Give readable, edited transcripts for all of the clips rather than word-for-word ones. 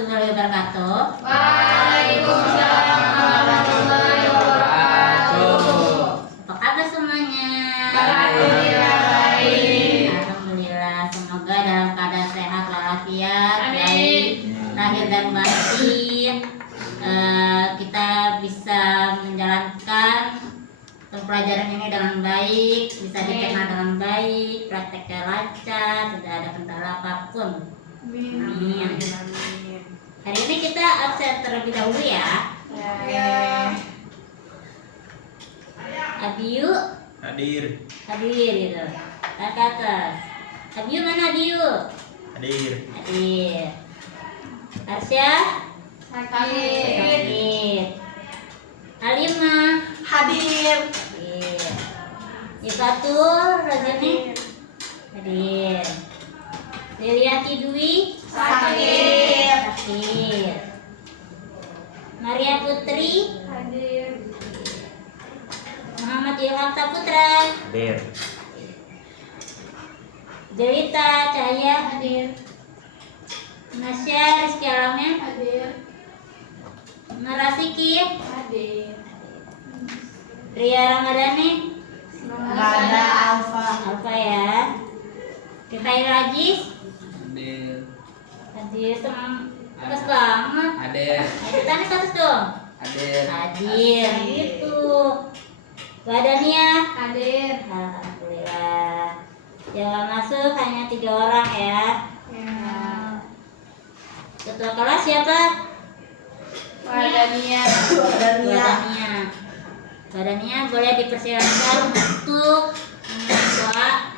warahmatullahi wabarakatuh. Waalaikumsalam warahmatullahi wabarakatuh. Apa kabar semuanya? Alhamdulillah baik. Alhamdulillah, semoga dalam keadaan sehat walafiat, Amin. baik lahir dan batin. Kita bisa menjalankan pelajaran ini dengan baik, bisa dikenal dengan baik, prakteknya lancar, tidak ada kendala apapun. Amin. Hari ini kita absen terlebih dahulu ya. Abiu Hadir. hadir gitu. Kata. Abiu mana Abiu? Hadir. Hadir. Arsya Sakit. sakit. Halimah Hadir. hadir. Ifatul Rajani hadir. Liliati Dwi Sakit. sakit. Maria Putri Hadir. Muhammad Ilham Saputra Hadir. Jelita Cahaya Hadir. Nasya Rizky Alamnya Hadir. Narasiki Hadir. Ria Ramadhani Semoga Alfa. Alfa ya. Kita Rajis Hadir. hadir terus banget. Hadir. Ayo tanya ke atas dong. Hadir. Hadir gitu. Badannya Hadir. alhamdulillah. Yang masuk hanya 3 orang ya. Ketua kelas siapa? Wadania. Badannya boleh dipersilakan untuk doa.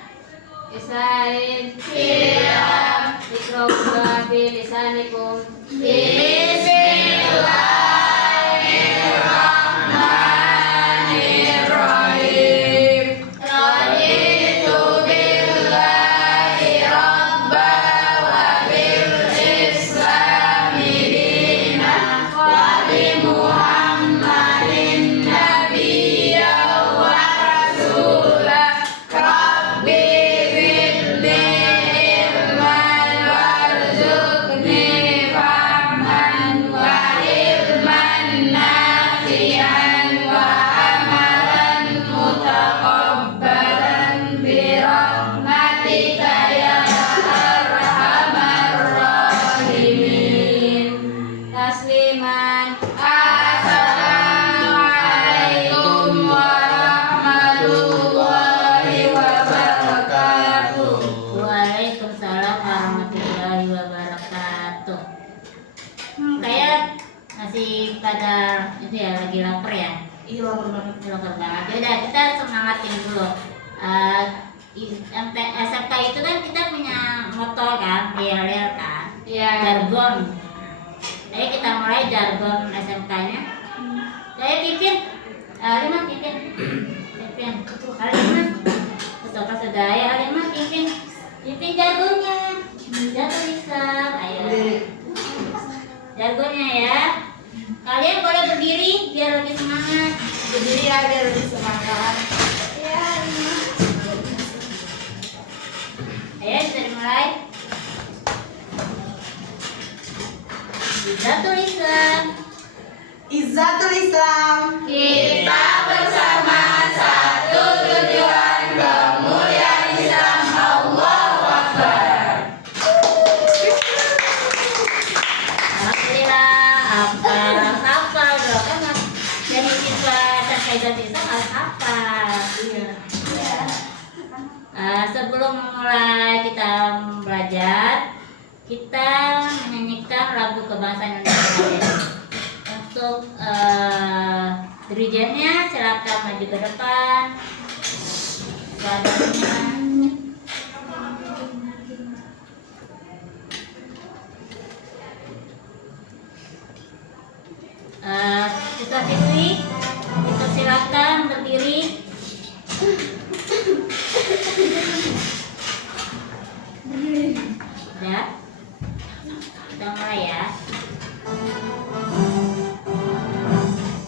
Isain. Siap. Iqra bilisanikum. Bismillahirrahmanirrahim. Raditu billahi rabba wa bil islami dina wa bi Muhammadin nabiyya wa rasulah. Rabbi zidni ilman warzuqni fahman wa ilman nafi'an wa amalan mutaqabbalan bi rahmatika ya arhamar rahimin. Tasliman. Assalamualaikum warahmatullahi wabarakatuh. Waalaikumsalam warahmatullahi wabarakatuh. Kayak masih pada itu ya, lagi lapar ya. Iya, lapar banget. Lapar banget. Yaudah, kita semangatin dulu. SMK itu kan kita punya moto kan, yel kan, Iya. jargon. Ayo kita mulai jargon SMK-nya. Saya Pipin, Alimah Pipin, Alimah, Ketua sudah ya Alimah Pipin jargonnya, jatuh lisan, ayo. Jargonnya ya. Kalian boleh berdiri biar lebih semangat. Berdiri ya biar lebih semangat. Ya, Alimah. Ayo bisa dimulai. Jatuh lisan. Izzatul Islam. Kita bersama satu tujuan, kemuliaan Islam. Allahu Akbar. Alhamdulillah, hafal dong kan Mas. Jadi siswa dan siswa harus hafal. Sebelum memulai kita belajar, kita menyanyikan lagu kebangsaan Indonesia. Untuk dirijennya silakan maju ke depan. Badannya siswa-siswi dipersilakan berdiri. Ya, kita mulai ya.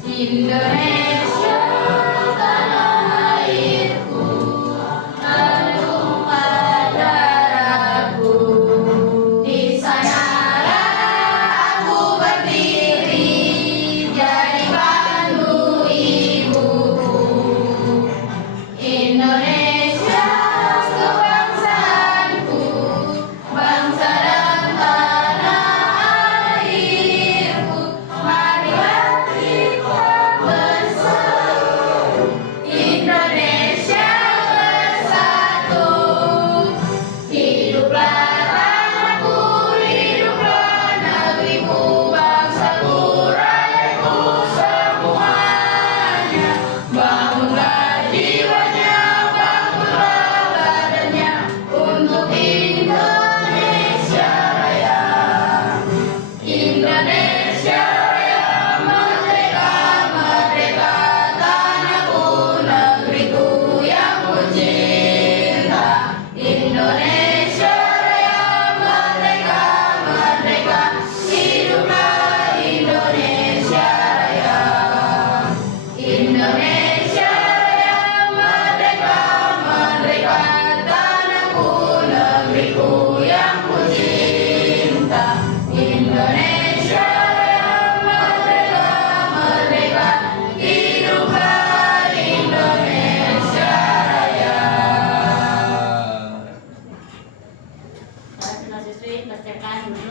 Indonesia tanah airku, tertumpah darahku. Di sanalah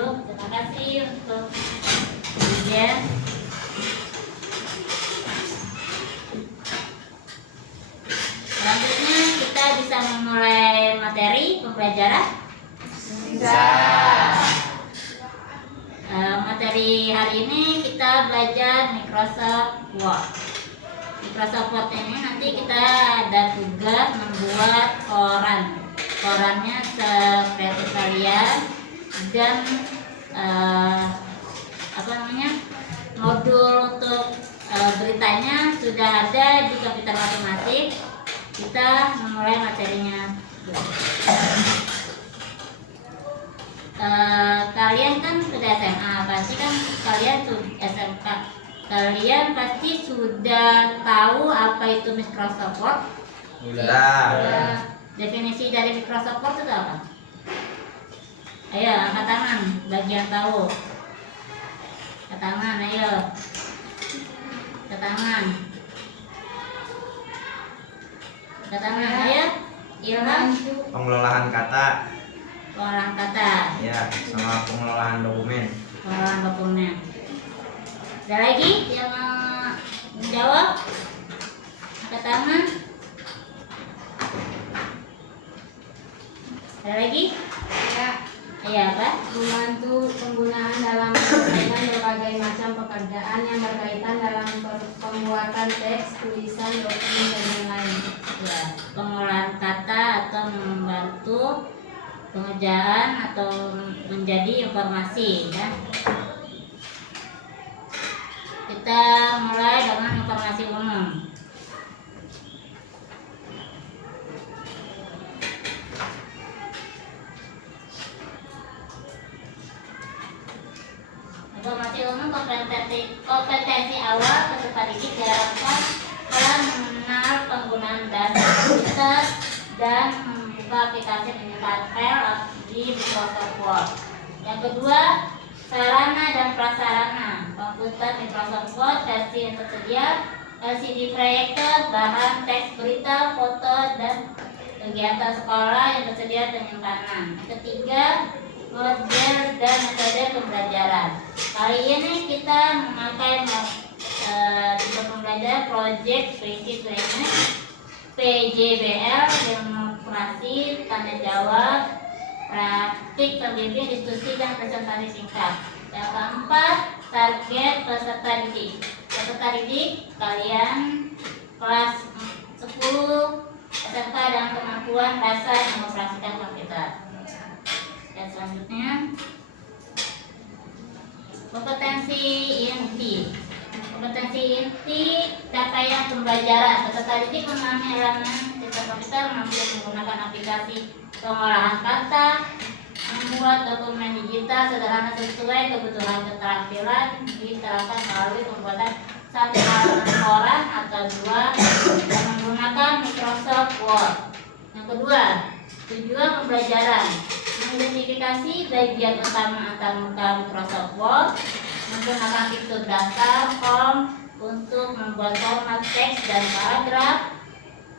dulu. Terima kasih untuk dia. Selanjutnya kita bisa memulai materi pembelajaran. Bisa. Materi hari ini kita belajar Microsoft Word. Microsoft Word ini nanti kita ada tugas membuat koran. Korannya sekreatif kalian dan modul untuk beritanya sudah ada di komputer masing-masing. Kita memulai materinya. Kalian kan sudah SMA, pasti kan kalian SMK. Kalian pasti sudah tahu apa itu Microsoft Word. Sudah. Definisi dari Microsoft Word itu apa? Ayo angkat tangan, bagian tahu. Angkat tangan, ayo. Angkat tangan. Angkat tangan, ayo. Ilham. Pengelolaan kata. Pengelolaan kata. Ya, sama pengelolaan dokumen. Pengelolaan dokumen. Ada lagi yang mau menjawab? Angkat tangan. Ada lagi? Ya. Iya apa? Membantu penggunaan dalam menyelesaikan berbagai macam pekerjaan yang berkaitan dalam pembuatan teks, tulisan, dokumen, dan lain-lain. Ya, pengolahan kata atau membantu pengerjaan atau menjadi informasi ya. Kita mulai dengan informasi umum. Informasi umum kompetensi awal peserta didik diharapkan telah mengenal penggunaan data komputer dan membuka aplikasi penyimpanan file di Microsoft Word. Yang kedua, sarana dan prasarana komputer Microsoft Word versi yang tersedia, LCD proyektor, bahan teks berita, foto, dan kegiatan sekolah yang tersedia penyimpanan. Ketiga, model dan metode pembelajaran. Kali ini kita memakai tipe pembelajaran Project Basic Learning PJBL, demonstrasi, tanda jawab, praktik pembimbing, diskusi, dan presentasi singkat. Yang keempat, target peserta didik. Peserta didik kalian kelas 10 SMK dengan kemampuan dasar mengoperasikan komputer. Dan selanjutnya, kompetensi inti. Kompetensi inti capaian pembelajaran. Peserta didik memahami elemen sistem komputer, mampu menggunakan aplikasi pengolahan kata, membuat dokumen digital sederhana sesuai kebutuhan keterampilan, diterapkan melalui pembuatan satu halaman koran atau dua dan menggunakan Microsoft Word. Yang kedua, tujuan pembelajaran: mengidentifikasi bagian utama antarmuka Microsoft Word, menggunakan fitur daftar form untuk membuat format teks dan paragraf.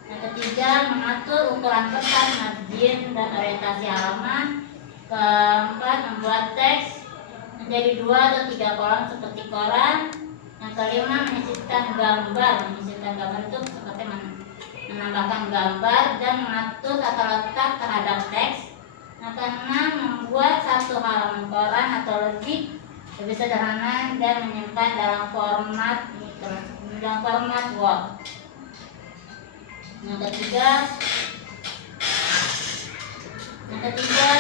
Yang ketiga, mengatur ukuran pesan, margin, dan orientasi halaman. Keempat, membuat teks menjadi 2 atau 3 kolom seperti koran. Yang kelima, menyisipkan gambar. Menyisipkan gambar itu seperti menambahkan gambar dan mengatur tata letak terhadap teks. Yang keenam, membuat satu halaman koran atau lebih sederhana dan menyimpan dalam format Word. Yang ketiga,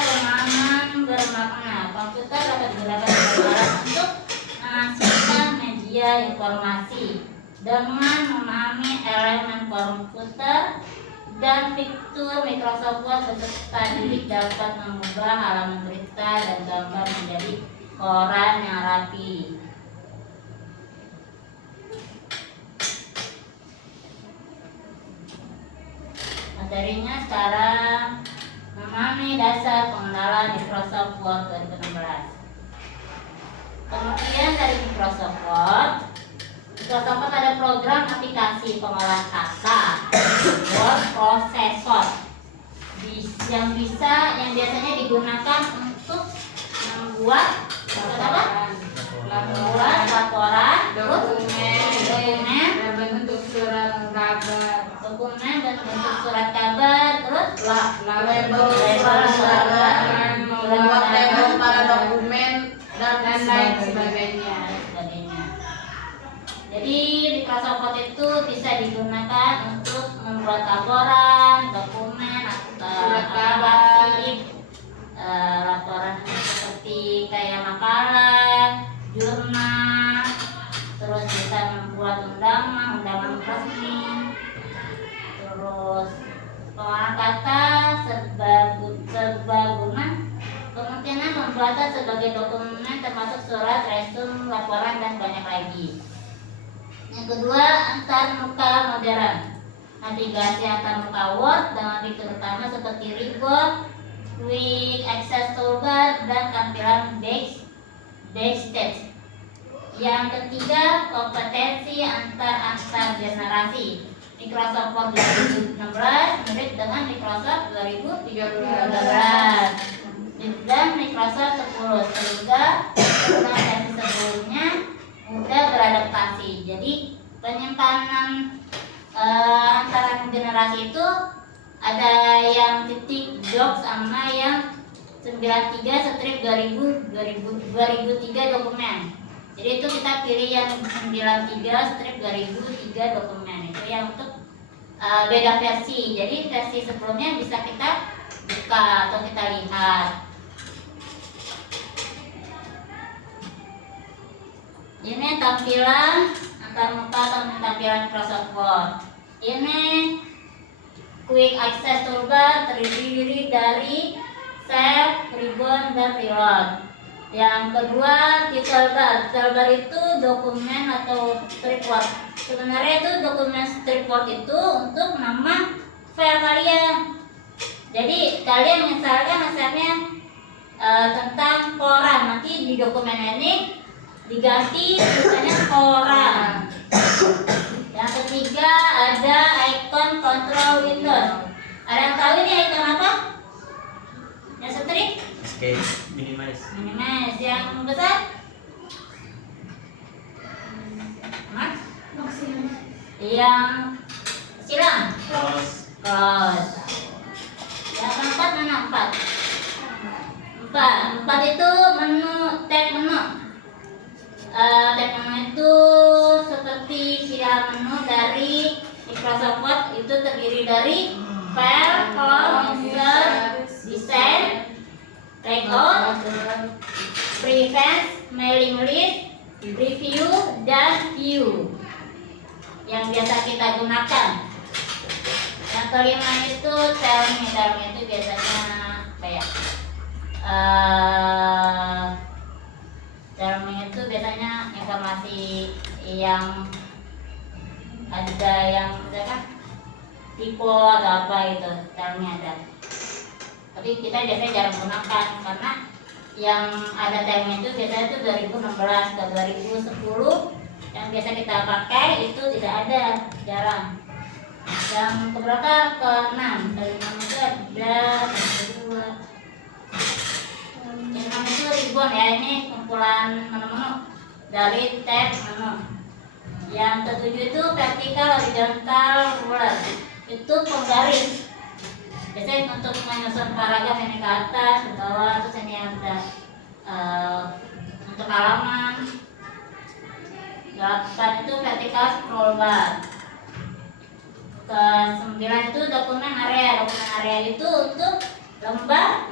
pemahaman bermakna. Komputer dapat digunakan sebagai alat untuk menghasilkan media informasi. Dengan memahami elemen komputer dan fitur Microsoft Word, peserta didik dapat mengubah halaman berita dan gambar menjadi koran yang rapi. Materinya sekarang memahami dasar pengenalan Microsoft Word 2016. Kemudian dari Microsoft Word ada program aplikasi pengolahan kata Word Processor yang biasanya digunakan untuk membuat apa? Membuat laporan, terus dokumen berbentuk surat kabar, dokumen berbentuk surat kabar, terus label surat kabar, membuat label para dokumen dan lain sebagainya. Jadi Microsoft Word itu bisa digunakan untuk membuat laporan, dokumen, Surat kabar. laporan seperti kayak makalah, jurnal, terus bisa membuat undangan resmi, terus pengolahan kata serbaguna, kemungkinan membuatnya sebagai dokumen termasuk surat, resume, laporan dan banyak lagi. Yang kedua, antar muka modern. Navigasi antar muka Word dengan fitur utama seperti ribbon, quick access toolbar, dan tampilan backstage. Yang ketiga, kompetensi antar generasi. Microsoft Word 2016 mirip dengan Microsoft 2013 dan Microsoft 10, sehingga versi sebelumnya mudah beradaptasi. Jadi penyimpanan antara generasi itu ada yang titik doc sama yang 93/2003 dokumen. Jadi itu kita pilih yang 93/2003 dokumen, itu yang untuk beda versi. Jadi versi sebelumnya bisa kita buka atau kita lihat. Ini tampilan antarmuka atau tampilan Microsoft Word. Ini quick access toolbar terdiri dari save, ribbon, dan reload. Yang kedua, title bar. Title bar itu dokumen atau report. Sebenarnya itu dokumen report itu untuk nama file kalian. Jadi kalian misalkan tentang koran, nanti di dokumen ini diganti tulisannya koran. Yang ketiga ada icon control Windows. Ada yang tahu ini icon apa? Yang strip? Escape, minimize. Minimize. Yang besar? Mas? Yang silang? Close. Close. Yang keempat mana? Empat itu menu, tab menu. Tab menu itu seperti pilihan menu dari Microsoft Word, itu terdiri dari file, home, insert, design, layout, prevent, mailing list, review, dan view yang biasa kita gunakan. Yang kelima itu tell me itu biasanya apa ya? Tell me itu biasanya informasi yang ada yang misalkan tipe atau apa gitu, tell me ada. Tapi kita biasanya jarang gunakan karena yang ada tell me itu biasanya itu 2016 ke 2010 yang biasa kita pakai itu tidak ada, jarang. Yang keberapa? Ke-6. Dari 6 itu ada kedua. Yang 6 itu ribbon ya, ini kumpulan menu-menu dari tab menu. Yang ke-7 itu vertikal, horizontal, ruler. Itu penggaris. Biasanya untuk menyusun paragraf ini ke atas, ke bawah, terus ini ada untuk halaman. 8 itu vertikal scroll bar. Ke-9 itu dokumen area. Dokumen area itu untuk lembar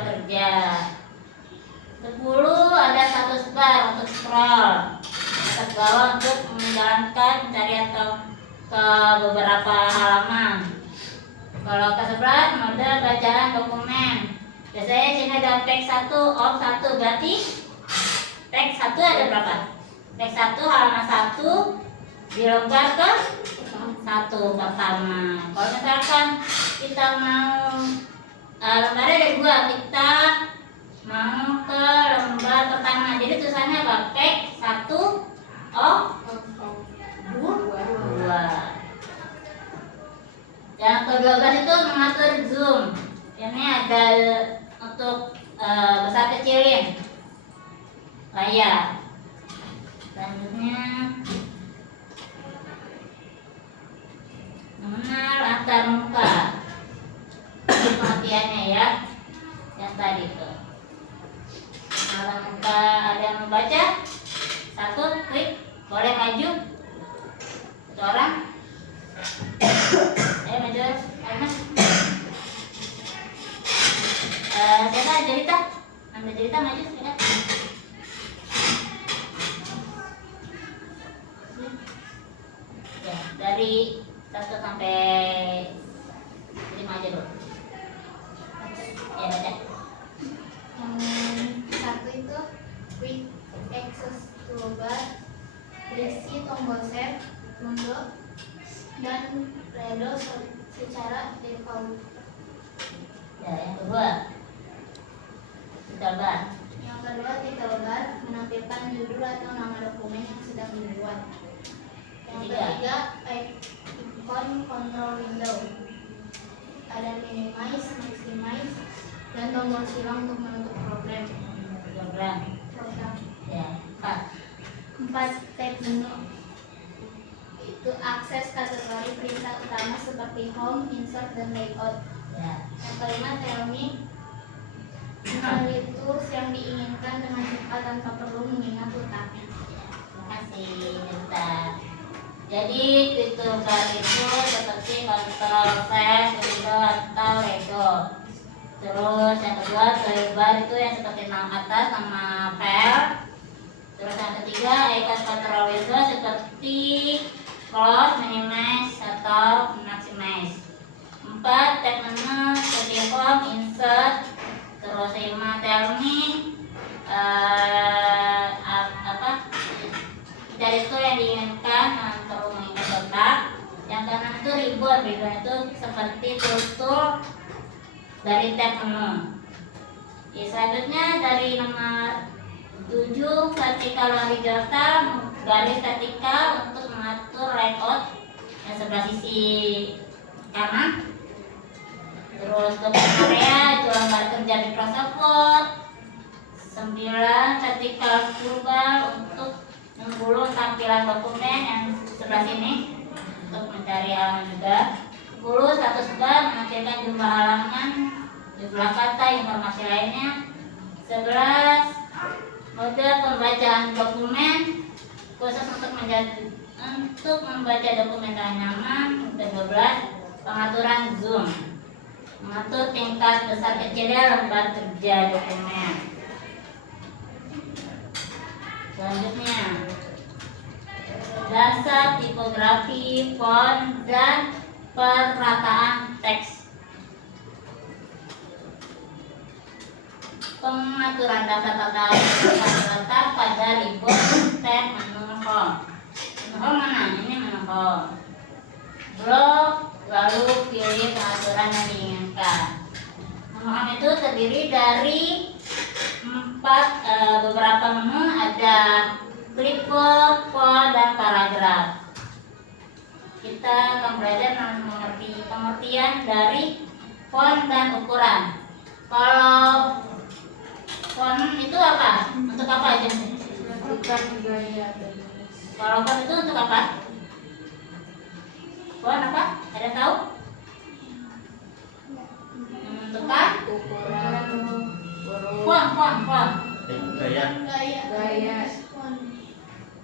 kerja. 10 ada status bar untuk scroll ke bawah untuk menjalankan pencarian ke beberapa halaman. Kalau ke-11 mode bacaan dokumen. Biasanya sini ada page 1, off 1, berarti page 1 ada berapa? Page 1 halaman 1 dilonggar ke 1 pertama. Kalau misalkan kita mau lembarnya ada 2, kita mau ke lembar pertama. Jadi tulisannya apa? Page 1 off 2. Yang ke-12 itu mengatur zoom. Ini ada untuk besar kecilin. layar. Selanjutnya mengenal antar muka. Ini pengertiannya ya, yang tadi tuh. Mengenal muka, ada yang membaca? Satu, klik, boleh maju. Satu orang. Maju, Mas. Siapa cerita? Anda cerita maju, siapa? Ya, dari 1 sampai 5 aja dulu. Ya, baca. Yang satu itu quick access toolbar, berisi tombol save, window, dan redo secara default. Ya, yang kedua. Kita bahas. Yang kedua, title bar menampilkan judul atau nama dokumen yang sedang dibuat. Yang ketiga, icon control window. Ada minimize, maximize, dan tombol silang untuk menutup program. Program. Ya, 4. Tab menu. Itu akses kategori perintah utama seperti home, insert, dan layout. Ya. Yang kelima, tell me. Mencari tools yang diinginkan dengan cepat tanpa perlu mengingat utaknya. Terima kasih, Dita. Jadi fitur bar itu seperti kontrol save, window atau redo. Terus yang kedua, toolbar itu yang seperti nama atas, nama file. Terus yang ketiga, icon control window seperti close, minimize, atau maximize. 4, tab menu seperti home, insert. Terus 5, tell me. Dari itu yang diinginkan perlu mengingat otak. Yang keenam itu ribbon itu seperti tool dari tab menu. Ya, selanjutnya dari nomor 7, vertikal horizontal, garis vertikal untuk mengatur layout yang sebelah sisi kanan. Terus dokumen area, jual gambar kerja Microsoft Word. 9, vertikal toolbar untuk menggulung tampilan dokumen yang sebelah sini untuk mencari halaman juga. 10, status bar menampilkan jumlah halaman, jumlah kata, informasi lainnya. 11, mode pembacaan dokumen khusus untuk membaca dokumen dengan nyaman. 12, pengaturan zoom, mengatur tingkat besar kecilnya lembar kerja dokumen. Selanjutnya, dasar tipografi, font, dan perataan teks. Pengaturan daftar tata terletak pada ribbon tab menu home. Menu home mana? Ini menu home. Blok, lalu pilih pengaturan yang diinginkan. Menu home itu terdiri dari beberapa menu, ada clipboard, font, dan paragraf. Kita akan belajar mengerti pengertian dari font dan ukuran. Kalau font itu apa? Untuk apa aja? Kalau font itu untuk apa? Font apa? Ada yang tahu? Untuk apa? Font.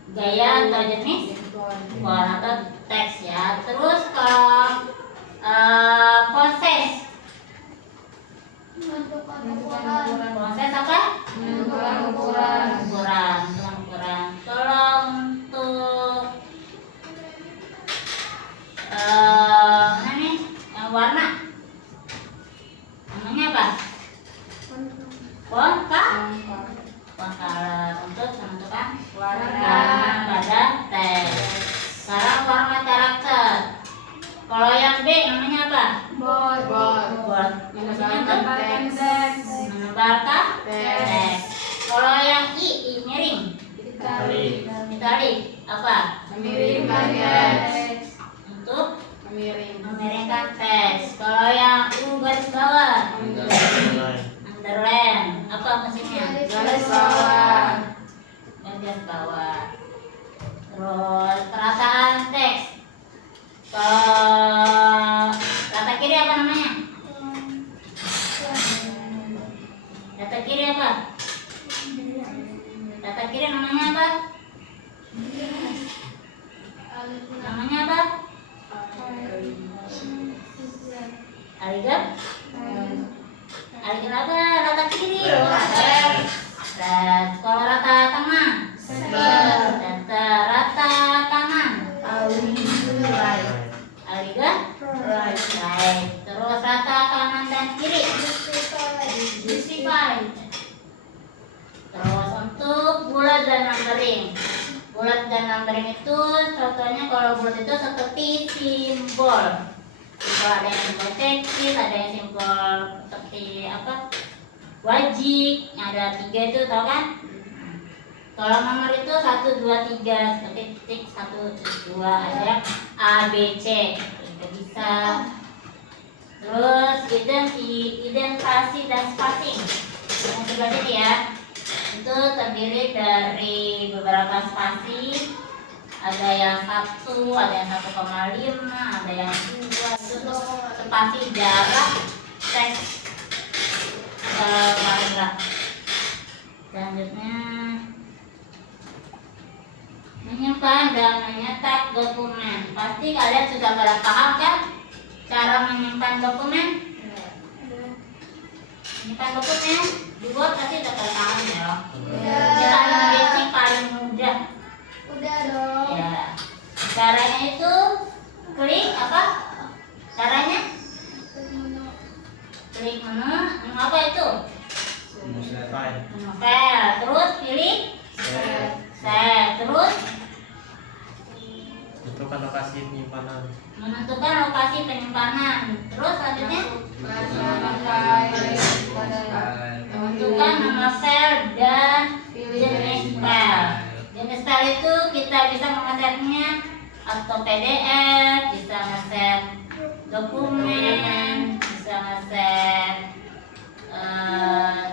Gaya atau jenis font atau teks ya. Terus kalau font size, font size apa? Ukuran. Kalau untuk mana nih? Warna, namanya apa? Font color untuk menentukan warna pada teks. Sekarang format karakter. Kalau yang B namanya apa? Bold. Menebalkan teks. Kalau yang I miring. Italik. Apa? Memiringkan teks. Untuk memiringkan teks. Kalau yang U garis bawah. Underline. Apa fungsinya? Garis bawah. garis bawah. Terus perataan teks. Kalau rata kiri apa namanya? Rata kiri apa? Rata kiri namanya apa? Namanya apa? Aligat? Aligat apa? Rata kiri. Kalau rata tengah? Rata kanan? Aligat? Right. Terus rata kanan dan kiri? Terus untuk bulat dan numbering. Bulat dan numbering itu contohnya kalau bulat itu seperti simbol. Simbol ada yang simbol kecil, ada yang simbol seperti apa? Wajib, ada 3 itu tau kan? Kalau nomor itu 1, 2, 3 seperti titik 1, 2 ada A, B, C itu bisa. Terus identifikasi dan spacing. Yang sebelah sini ya, itu terdiri dari beberapa spasi. Ada yang 1, ada yang 1,5, ada yang 2. Itu tuh spasi jarak teks paragraf. Selanjutnya menyimpan dan menyetak dokumen. Pasti kalian sudah pada paham kan cara menyimpan dokumen? Menyimpan dokumen dibuat pasti udah pada paham ya. Ini paling basic, paling mudah. Udah dong. Ya. Caranya itu klik apa? Caranya klik menu apa itu? File. Menu file. Terus pilih save. Terus Tentukan lokasi penyimpanan. menentukan lokasi penyimpanan. Terus selanjutnya menentukan nama file dan jenis file. Jenis file itu kita bisa mengesetnya atau PDF, bisa ngeset dokumen, bisa ngeset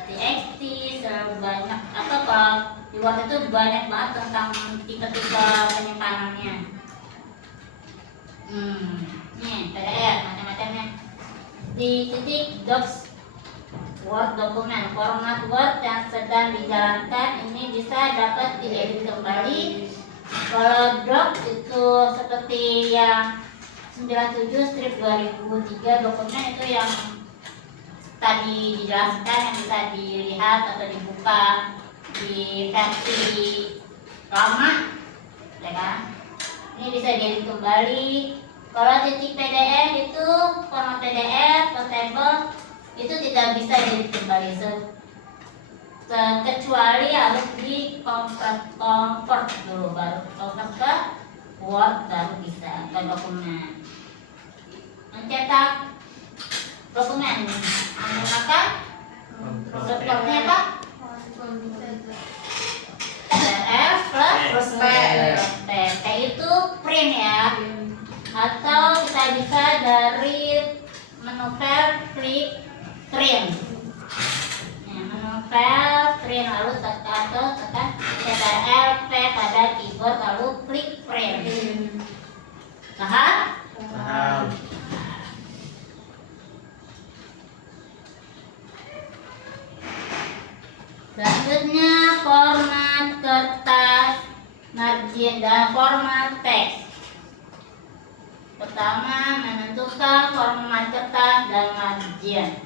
TXT, banyak atau kalau di Word itu banyak banget tentang tipe-tipe penyimpanannya. Nih PDF macam-macamnya. Di titik docs Word dokumen, format Word yang sedang dijalankan ini bisa dapat diedit kembali. Kalau doc itu seperti yang 97 strip 2003 dokumen itu yang tadi dijelaskan yang bisa dilihat atau dibuka di versi lama, ya kan? Ini bisa diedit kembali. Kalau titik PDF itu format PDF portable itu tidak bisa diedit kembali, kecuali harus di convert dulu, baru convert ke Word baru bisa ke dokumen. Mencetak dokumen menggunakan software apa? CTRL plus P. P itu print ya. Atau kita bisa dari menu file klik print. Nah, menu file print lalu tekan CTRL P pada keyboard lalu klik print. Paham? Paham. Selanjutnya format kertas, margin dan format teks. Pertama, menentukan format kertas dan margin.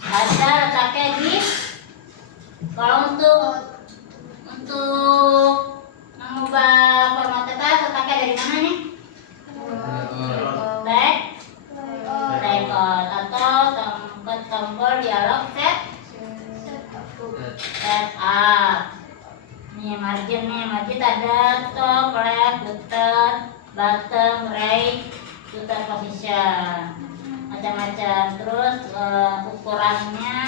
Ada letaknya di kalau untuk mengubah format kertas letaknya dari mana nih? Record atau tombol dialog set up. Nih margin ada top, left, bottom, right, footer position, macam-macam. Terus ukurannya,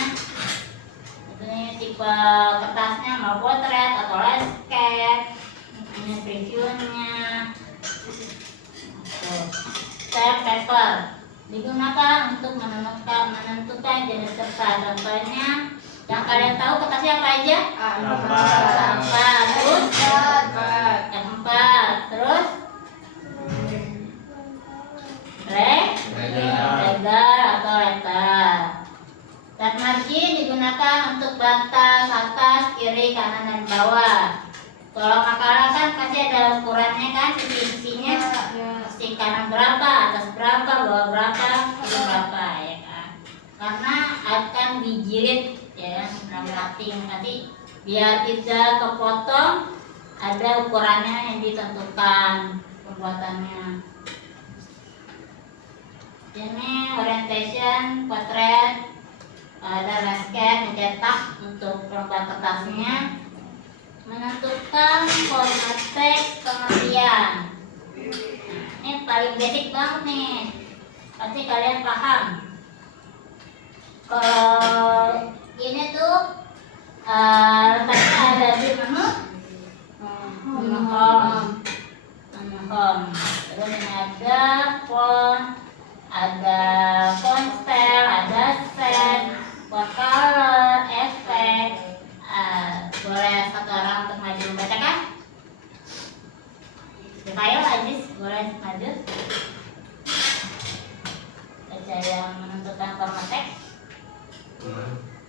ini tipe kertasnya mau potret atau landscape, ini previewnya. Stamp paper digunakan untuk menentukan jenis kertas. Contohnya yang kalian tahu kertasnya apa aja? Sampah. Sampah. Terus margin digunakan untuk batas atas, kiri, kanan, dan bawah. Kalau makalah kan pasti ada ukurannya kan, isinya sisi kanan berapa, atas berapa, bawah berapa, kiri berapa ya kan. Karena akan dijilid ya dalam cutting nanti biar tidak kepotong, ada ukurannya yang ditentukan pembuatannya. Ini orientation, portrait, ada landscape, mencetak untuk lembar kertasnya, menentukan format teks, pengertian. Ini paling basic banget nih, pasti kalian paham. Kalau ini tuh letaknya ada di menu home. Terus ini ada font, ada font style, ada set, font color, efek. Boleh satu orang untuk maju membacakan? Ayo Ajis, boleh maju. Baca yang menentukan format teks.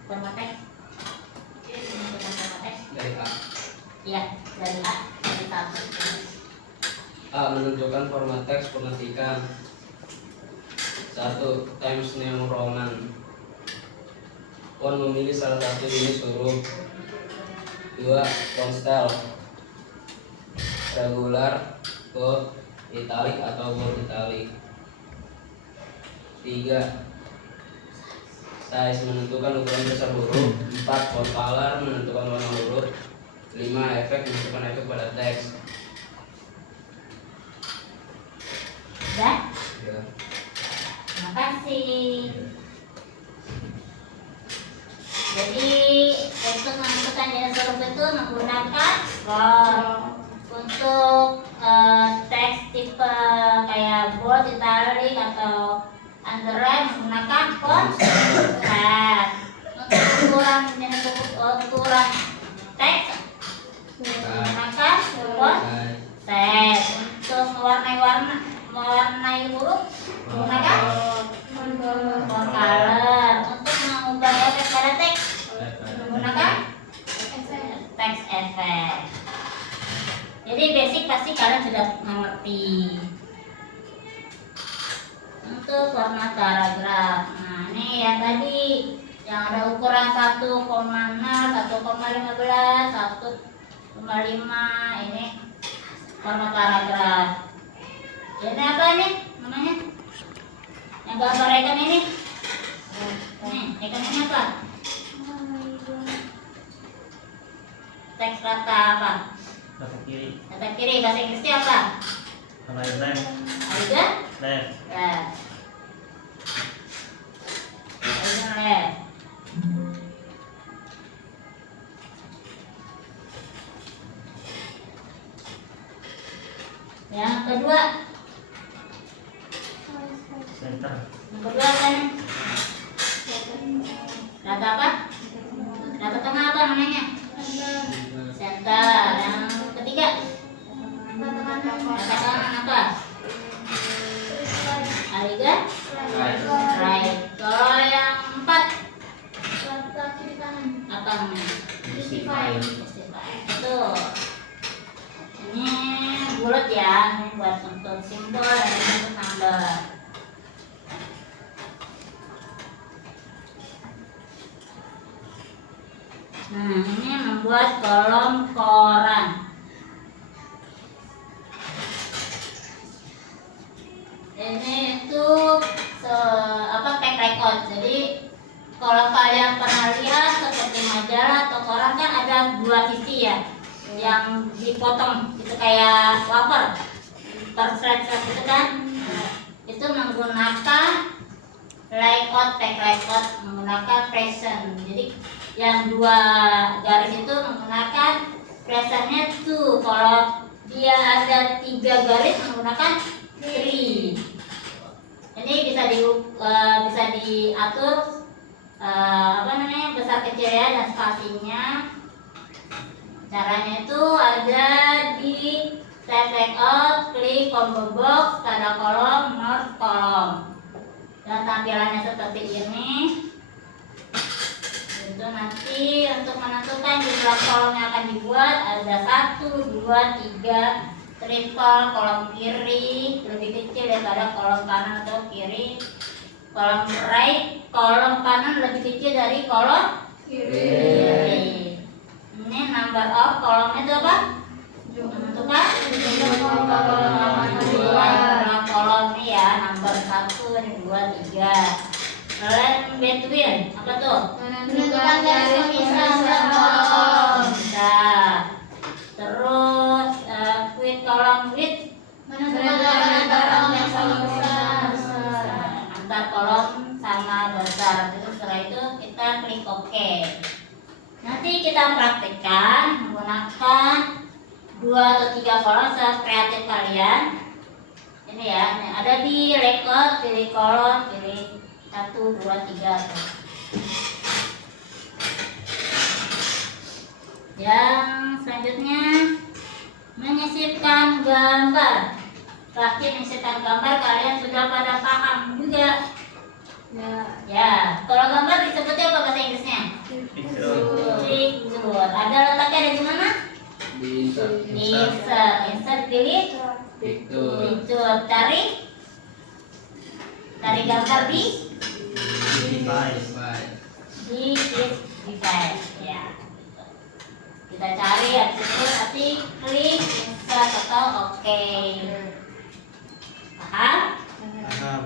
Format teks. Menentukan format teks. Dari A. Iya, dari A, dari satu. A. Menentukan format teks pengetikkan. 1. Times New Roman. Font memilih salah satu jenis huruf. 2. Font style regular, bold, italic atau bold italic. 3. Size menentukan ukuran besar huruf. 4. Font color menentukan warna huruf. 5. Efek menentukan efek pada teks. Udah? Ya. Terima kasih. Jadi untuk menentukan jenis huruf itu menggunakan font. Untuk teks tipe kayak bold, italic atau underline menggunakan font set. Untuk ukuran teks menggunakan font set. Untuk mewarnai huruf menggunakan font color. Untuk mengubah efek pada teks menggunakan teks efek. Jadi basic pasti kalian sudah mengerti. Untuk format paragraf, nah ini yang tadi yang ada ukuran 1,0, 1,15, 1,5, ini format paragraf. Ini apa nih namanya? Yang gambar icon ini? Nih, icon ini apa? Teks kata apa? Kata kiri. Kata kiri, bahasa Inggrisnya apa? Right left. Ada? Left. Left. Ada left. Yang kedua, Center. yang kedua kan data apa? Data tengah apa namanya? Center. Yang ketiga, data kanan apa? Aliga? Right. Kalau yang empat apa namanya? Justify. Betul. Ini bulat ya, ini buat untuk simbol dan ini untuk number. Nah, ini membuat kolom koran. Ini itu tag record. Jadi kalau kalian pernah lihat seperti majalah atau koran kan ada dua sisi ya, yang dipotong itu kayak wafer per slide itu kan. Itu menggunakan layout tag record, menggunakan present. Jadi yang dua garis itu menggunakan presentnya tuh. Kalau dia ada 3 garis menggunakan 3. Ini bisa diatur besar kecilnya dan spasinya. Caranya itu ada di tab layout, klik combo box pada kolom merge kolom. Dan tampilannya seperti ini. itu nanti untuk menentukan jumlah kolom yang akan dibuat ada 1, 2, 3 triple kolom kiri lebih kecil daripada kolom kanan atau kiri, kolom right kolom kanan lebih kecil dari kolom kiri. Ini number of kolomnya itu apa? Menentukan jumlah kolom ini ya, number 1, 2, 3. Kalian between apa tuh? Menentukan garis pemisah kolom. Nah, terus with kolom width Menentukan antara kolom yang sama besar. antar kolom sama besar. Terus setelah itu kita klik OK. Nanti kita praktekkan menggunakan 2 atau 3 kolom sekreatif kalian. Ini ya, ini ada di layout, pilih kolom, pilih 1, 2, 3. Yang selanjutnya menyisipkan gambar. Terakhir menyisipkan gambar, kalian sudah pada paham juga. Ya, kalau gambar disebutnya apa bahasa Inggrisnya? Picture. Ada letaknya ada di mana? Di insert. Insert pilih Picture. picture. Cari gambar di Device. this device. Ya. Kita cari habis itu nanti klik insert atau OK. Paham? Paham.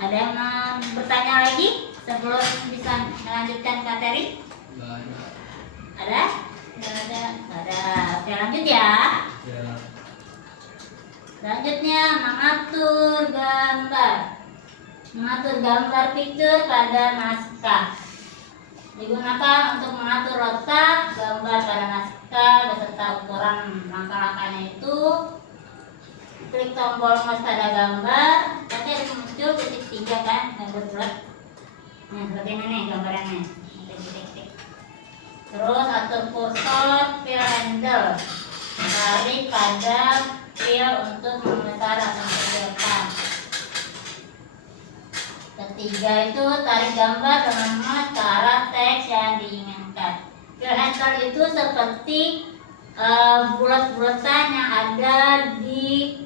Ada yang mau bertanya lagi sebelum bisa melanjutkan materi? Ada? Ada. Oke, lanjut ya. Ya. Selanjutnya mengatur gambar. Mengatur gambar picture pada naskah. Digunakan untuk mengatur letak gambar pada naskah beserta ukuran langkah-langkahnya itu. Klik tombol mouse pada gambar, nanti ada muncul titik 3 kan, gambar bulat. Nah, seperti ini nih gambarannya. Titik-titik. Terus atur kursor fill handle. Tarik pada fill untuk memutar atau menggerakkan. Ketiga itu tarik gambar dengan mouse ke arah teks yang diinginkan. Fill handle itu seperti bulat-bulatan yang ada di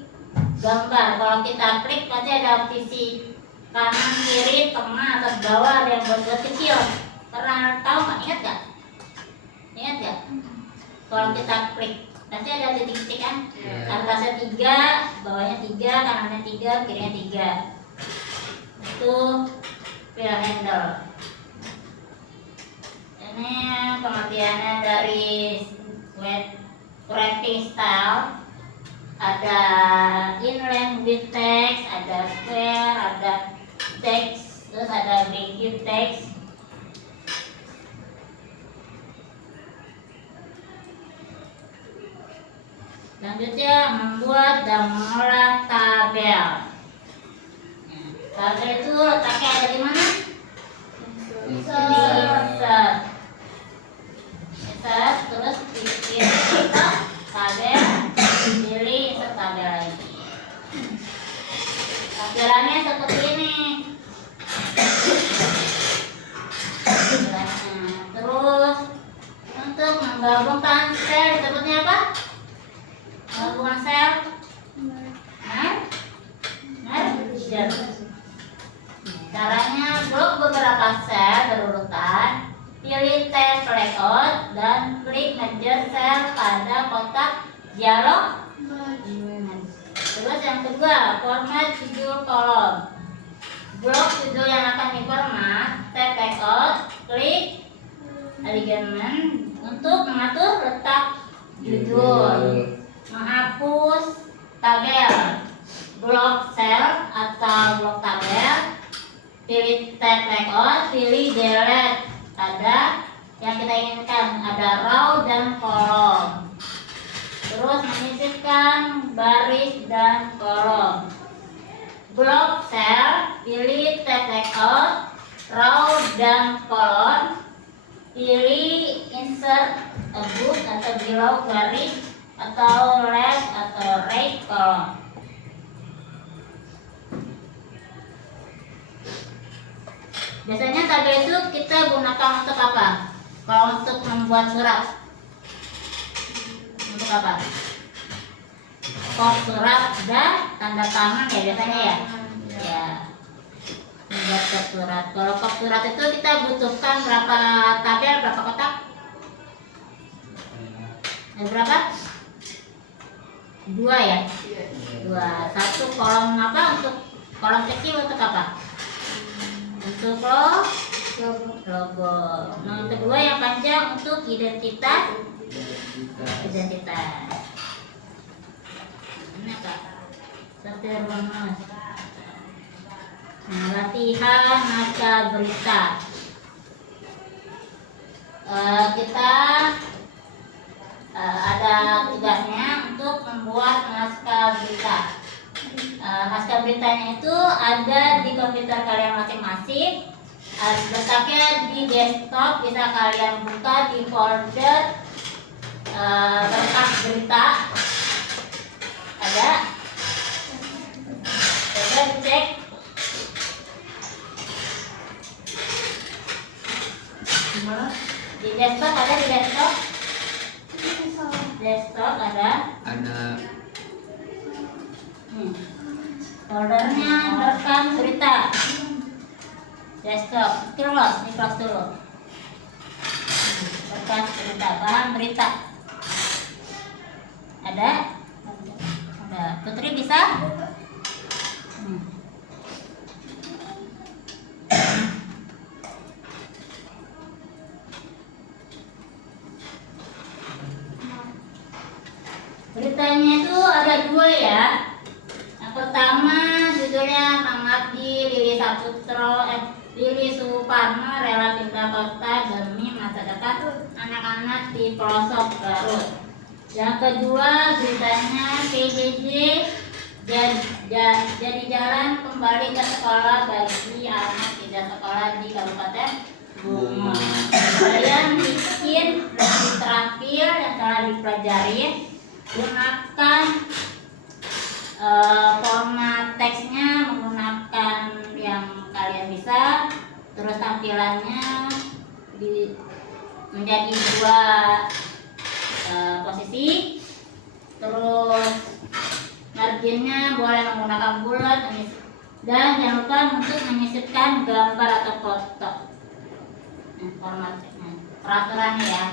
gambar. Kalau kita klik pasti ada opsi kanan, kiri, tengah, atas, bawah, ada yang buat kecil. Pernah tahu nggak? Ingat nggak? Ingat nggak? Kalau kita klik pasti ada titik-titik kan? Atasnya 3, bawahnya 3, kanannya 3, kirinya 3. Itu fill handle. Ini pengertiannya dari wrapping style. Ada inline with text, ada square, ada text, terus ada big text. Selanjutnya membuat dan mengolah tabel. Tabel itu letaknya ada di mana? Insert. Terus pilih tabel, pilih insert tabel lagi. Tampilannya seperti ini. Terus untuk menggabungkan sel disebutnya apa? Menggabungkan sel merger. Caranya blok beberapa sel berurutan, pilih tab layout dan klik merger sel pada kotak dialog. Terus yang kedua, format judul kolom. Blok judul yang akan diformat, tab layout, klik alignment untuk mengatur letak judul. Menghapus tabel, blok sel atau blok tabel, pilih tab layout, pilih delete. Ada yang kita inginkan, ada row dan kolom. Terus menyisipkan baris dan kolom. Blok sel, pilih tab layout, row dan kolom, pilih insert a book atau below garis atau left atau right kolom. Biasanya tabel itu kita gunakan untuk apa? Kalau untuk membuat surat, untuk apa? Kop surat dan tanda tangan ya biasanya ya. Ya. Membuat kop surat. Kalau kop surat itu kita butuhkan berapa tabel, berapa kotak? Ada berapa? 2 ya. 2. Satu kolom apa untuk kolom kecil untuk apa? Untuk logo. Nah, yang kedua yang panjang untuk identitas. Ini Kak. Sortir rumus. Nah, latihan naskah berita. Kita ada tugasnya untuk membuat naskah berita. Naskah beritanya itu ada di komputer kalian masing-masing. Letaknya di desktop, bisa kalian buka di folder berkas berita. Ada? Coba dicek. Di desktop ada, di desktop. Desktop ada. Foldernya berkas berita. Desktop, close, di close dulu. Berkas berita, bahan berita. Ada? Ada. Putri bisa? Beritanya itu ada 2 ya. Yang pertama judulnya Mengabdi Lili Suparno rela pindah kota demi masa depan anak-anak di pelosok Garut. Yang kedua beritanya PJJ jadi jalan kembali ke sekolah bagi anak tidak sekolah di Kabupaten Bungo. Kalian bikin lebih terampil yang telah dipelajari. Gunakan format teksnya menggunakan yang kalian bisa. Terus tampilannya menjadi 2 posisi. Terus marginnya boleh menggunakan bulat dan jangan lupa untuk menyisipkan gambar atau foto. Formatnya, peraturannya ya.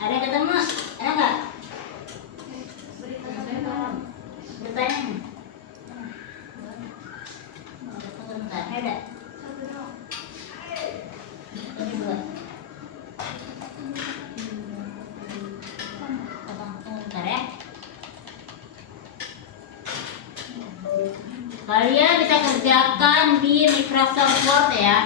Ada ketemu? Ada nggak? Beritanya? Bentar, ada? Ini 2. Bentar ya. Kalian bisa kerjakan di Microsoft Word ya.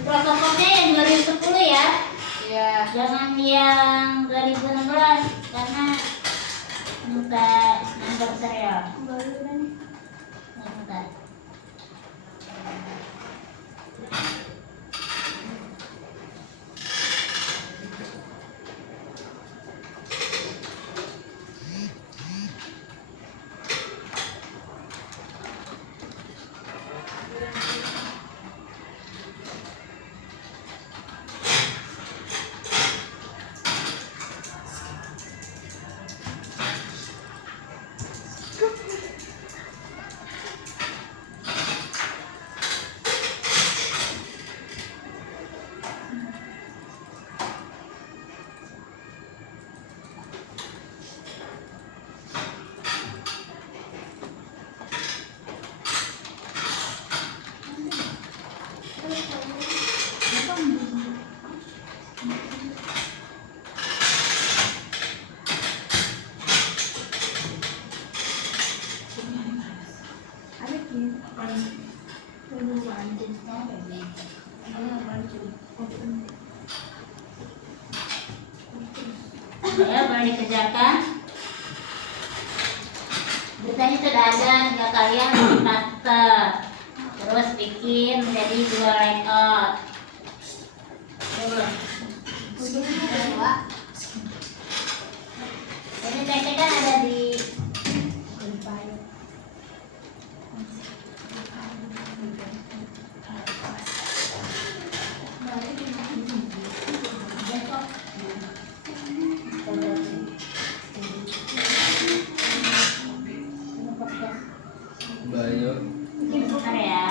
Microsoft Word-nya yang 2010 ya. Iya. Jangan yang 2016 karena minta nomor serial. Bentar. Ya, boleh dikerjakan. Tulisannya sudah ada, tinggal kalian paste. Terus bikin menjadi 2 layout. Kedua, Ini PC kan ada di Bayu. bentar ya.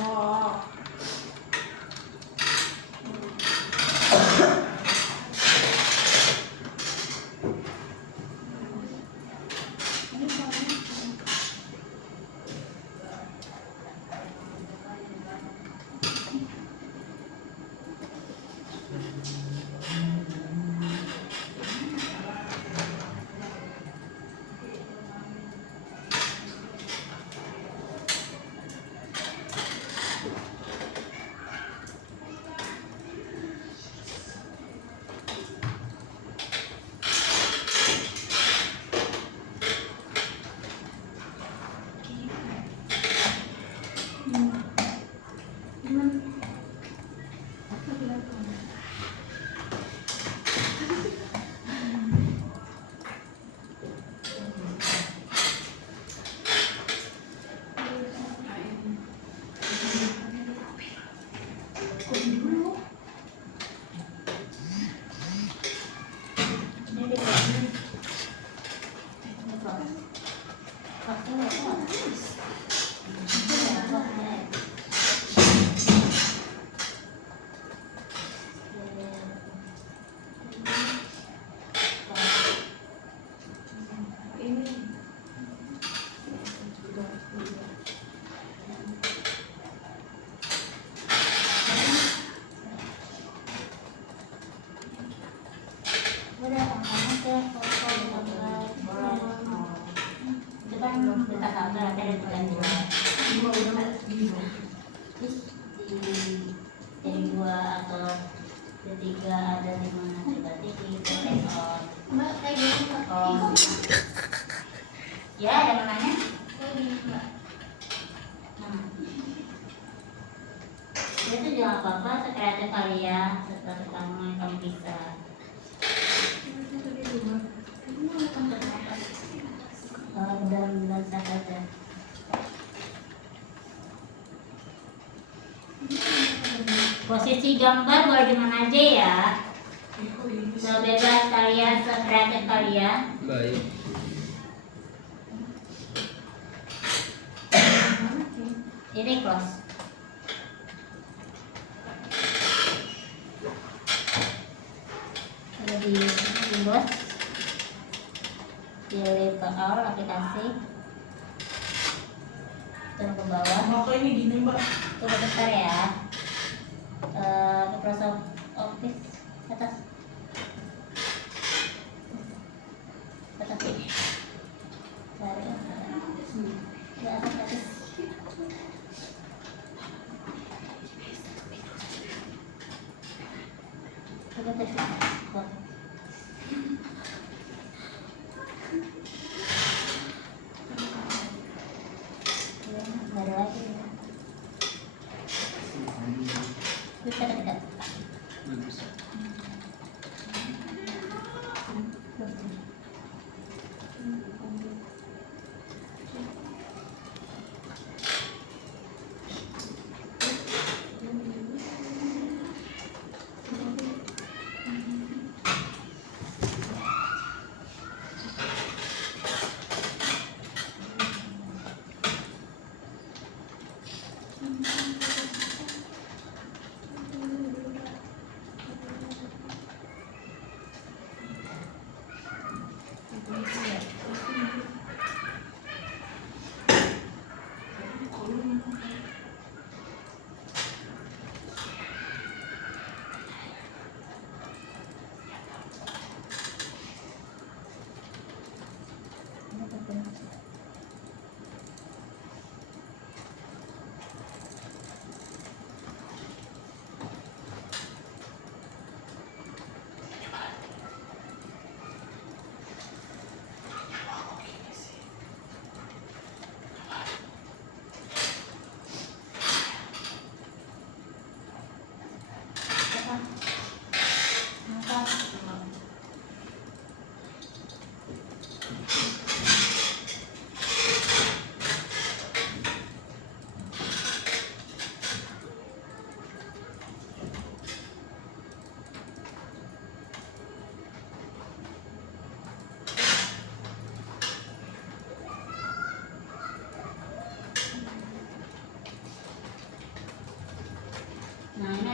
Oh. Udah, kamu ke foto gambar. Itu kan kita tahu nanti ada bulan 2. Terus jadi 2 atau ketiga ada di mana berarti kita layout. Mbak, kayak gini Mbak. Oh. Ya, ada mananya? Kayak gini Mbak. Itu jangan apa-apa, sekreatif kalian, sesuatu kamu yang kamu bisa. Mudah-mudahan sah saja. Posisi gambar boleh di mana aja ya. Sebebas kalian, sekreatif kalian. Bayu. Ini close. Ada di Windows. Pilih ke all aplikasi. Turun ke bawah. Mau ke ini gini mbak. Tunggu bentar ya. Microsoft Office atas. Atas. Cari. Ya, atas. Coba tes. Nggak ada lagi. Bisa dekat.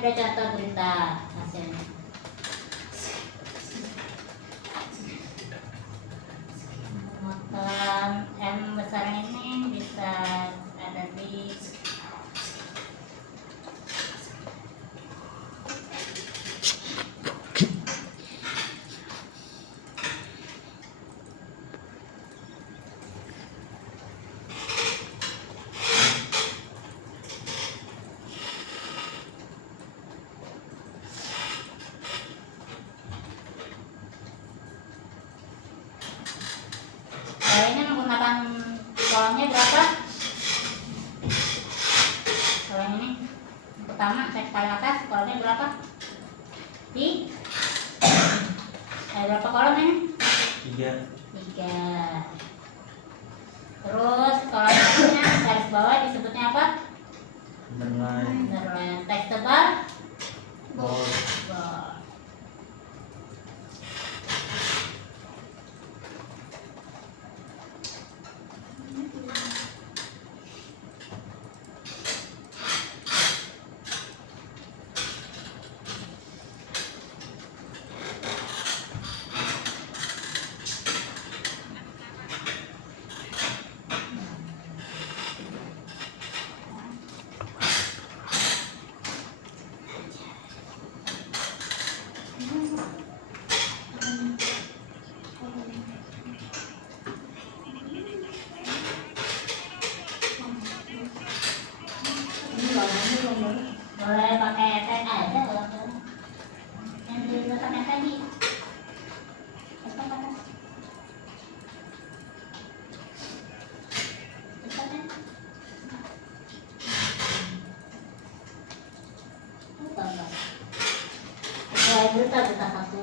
ada contoh berita hasilnya. Muatan M besar ini bisa ada di ini menggunakan kolomnya berapa? Kalau yang ini yang pertama teks paling atas kolomnya berapa? Di berapa kolom ini? 3. 3. Terus kalau teksnya garis bawah disebutnya apa? Underline. Underline. Teks tebal? Bold. Bold. Boleh pakai tag aja kalau yang diletakkan tadi. Letak atas. Letak kan? Lupa enggak? Berita satu.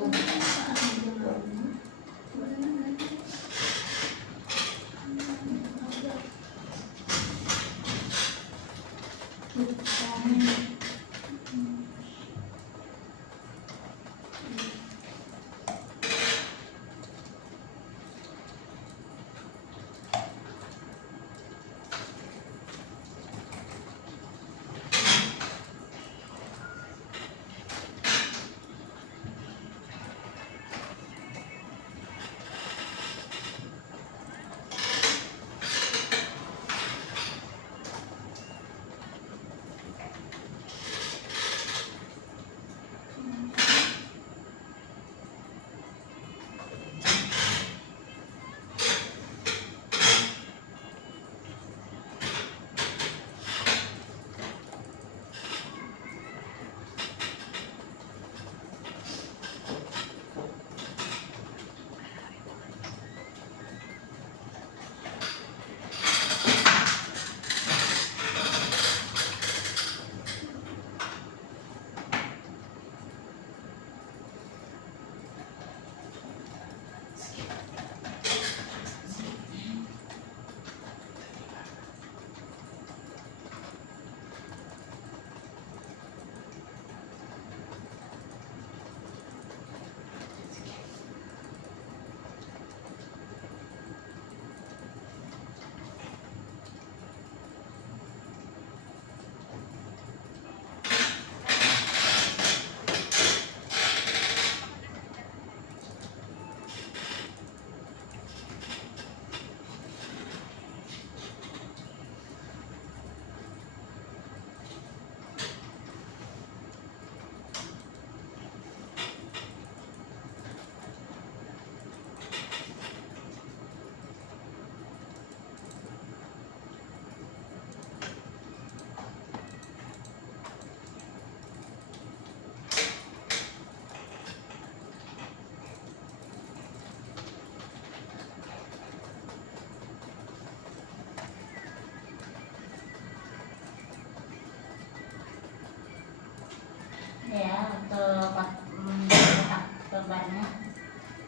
Ya, untuk kotak bebannya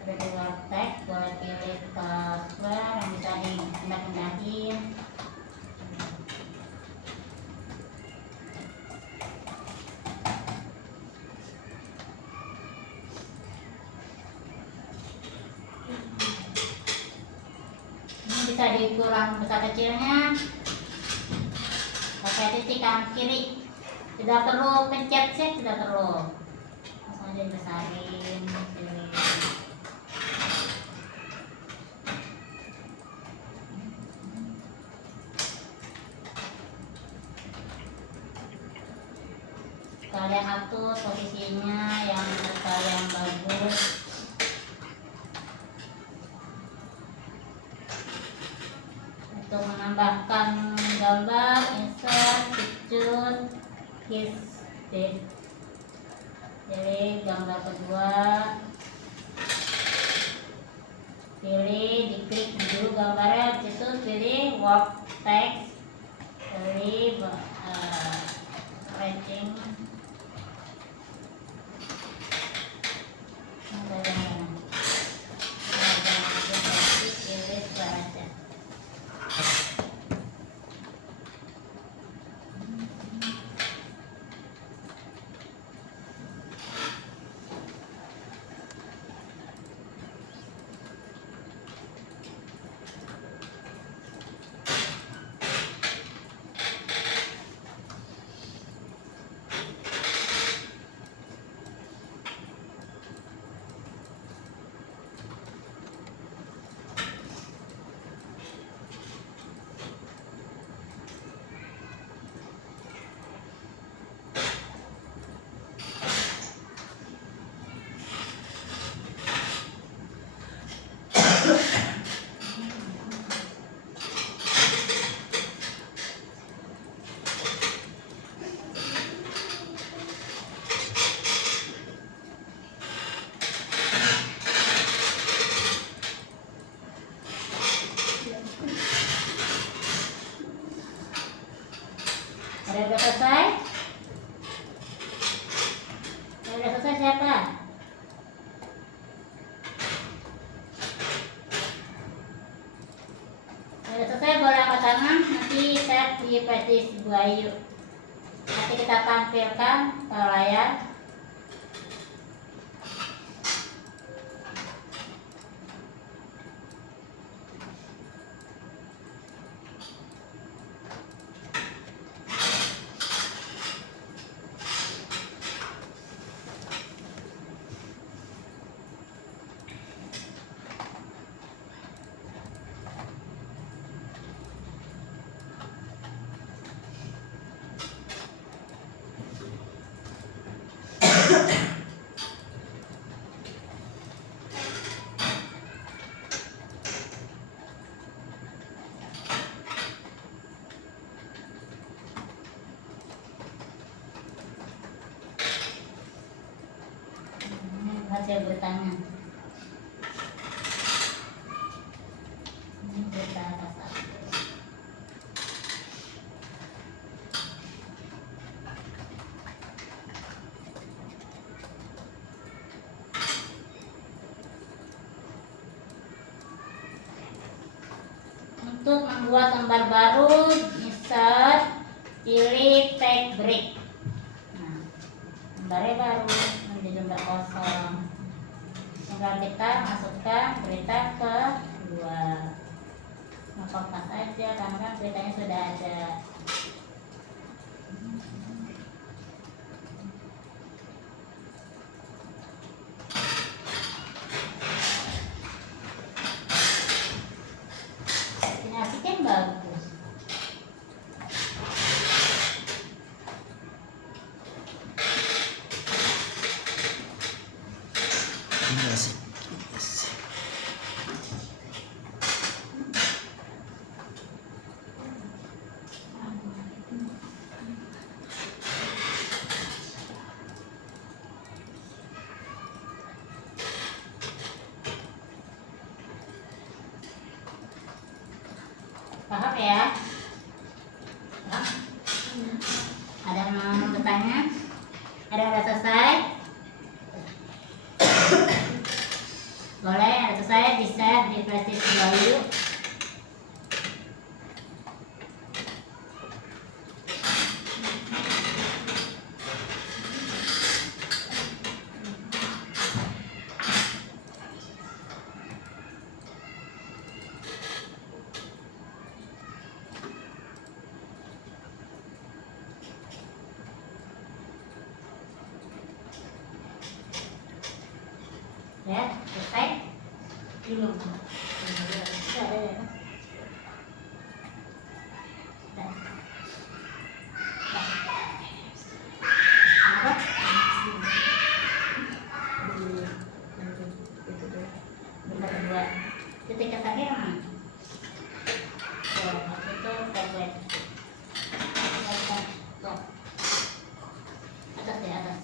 ada dua tag, boleh pilih ke square yang bisa dipindah-pindahin. Ini bisa dikurang besar kecilnya pakai titik kanan kiri. Tidak perlu pencet set, tidak perlu. Langsung aja dibesarin. Kalian atur posisinya yang menurut kalian bagus. Untuk menambahkan gambar, insert, picture, paste. Jadi gambar kedua, pilih, diklik dulu gambarnya, habis itu pilih work text, pilih rating. Ada udah selesai? Yang udah selesai siapa? Yang udah selesai boleh angkat tangan. Nanti saya di petis Bu Ayu. Nanti kita tampilkan ke layar. Hasil bertanya. Ini berita kasar. Untuk membuat lembar baru, insert, pilih take break. Nah, lembarnya baru menjadi lembar kosong. Tinggal kita masukkan berita kedua. Ngekopas aja karena kan beritanya sudah ada. Destinasi kan bagus. Ini asik. Paham ya? Paham? Ada yang mau bertanya? Ada yang udah selesai? Boleh, yang udah selesai bisa di flashdisk dulu. Belum. Sudah ada ya? Sudah. Apa? Nomor 2. Titik katanya yang mana? Itu komplek. Atas ya, atas.